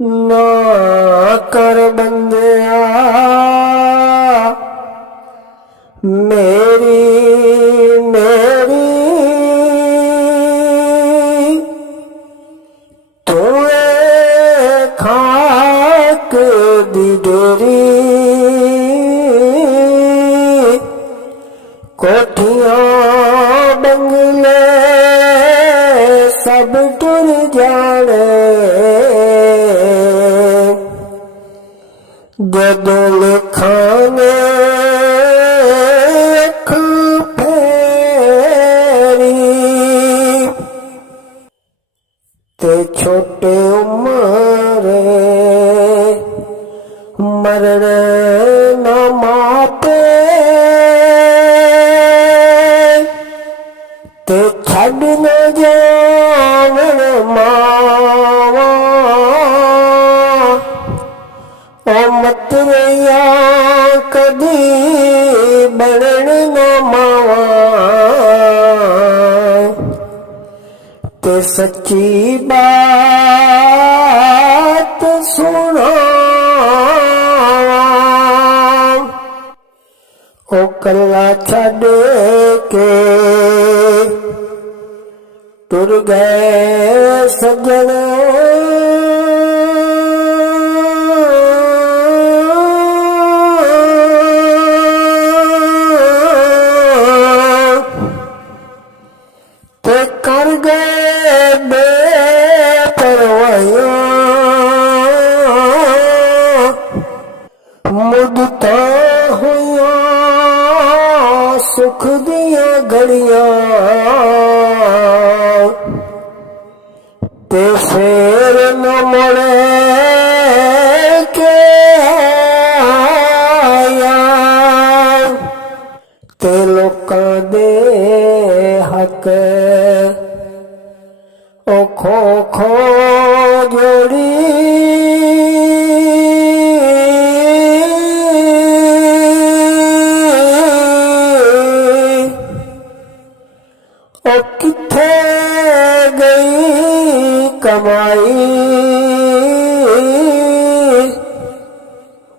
ਨਾ ਕਰ ਬੰਦਿਆ ਮੇਰੀ ਮੇਰੀ ਤੂੰ ਏ ਖਾਕ ਦੀ ਡੋਰੀ ਕੋਠੀਆਂ ਬੰਗਲੇ ਸਭ ਟੁਰ ਜਾਣੇ ਜਦੋਂ ਲਿਖਾਂਗੇ ਅੱਖ ਫੇਰੀ ਤੇ ਛੋਟੇ ਉਮਰੇ ਮਰਨ ਨਾ ਮਾਪੇ ਤੇ ਛੱਡ ਨਾ ਜਾਵਣ ਮਾਵਾਂ ਉਹ ਮਤਰੇਆ ਕਦੀ ਬਣਨ ਨਾ ਮਾਵਾਂ ਤੇ ਸੱਚੀ ਬਾਤ ਸੁਣਾ ਉਹ ਕੱਲਾ ਛੱਡ ਕੇ ਟੁਰ ਗਏ ਸੱਜਣ ਤੇ ਕਰ ਗਏ ਬੇਪਰਵਾਹੀਆਂ ਮੁੱਦਤਾਂ ਹੋਈਆਂ ਸੁਖ ਦੀਆਂ ਘੜੀਆਂ ਤੇ ਫੇਰ न ਮੁੜੇ ਕੇ ਆਇਆ ਤੇ ਲੋਕਾਂ ਦੇ ਹੱਕ ਉਹ ਖੋ ਖੋ ਜੋੜੀ ਉਹ ਕਿੱਥੇ ਗਈ ਕਮਾਈ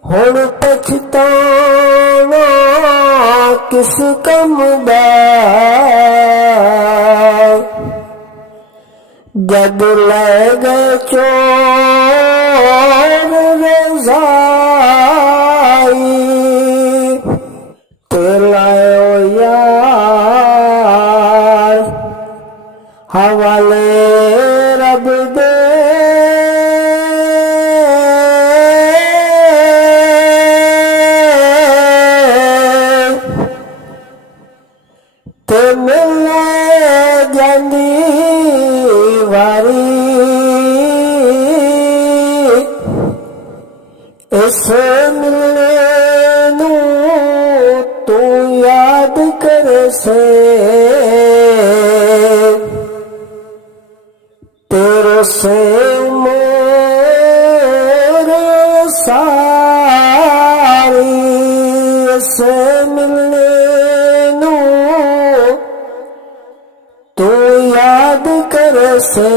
ਹੁਣ ਪਛਤਾਣਾ ਕਿਸ ਕੰਮ ਦਾ ਜਦ ਲੈ ਗਏ ਚੋਰ ਰਜ਼ਾਈ ਤੇ ਲਾਇਓ ਯਾਰ ਹਵਾਲੇ ਰੱਬ ਦੇ ਤੇ ਮਿਲ ਜਾਂਦੀ ਵਾਰੀ ਇਸ ਮਿਲਣੇ ਨੂੰ ਤੂੰ ਯਾਦ ਕਰ ਸੇ तेरे से मोर सारी से मिलने नू तू याद कर से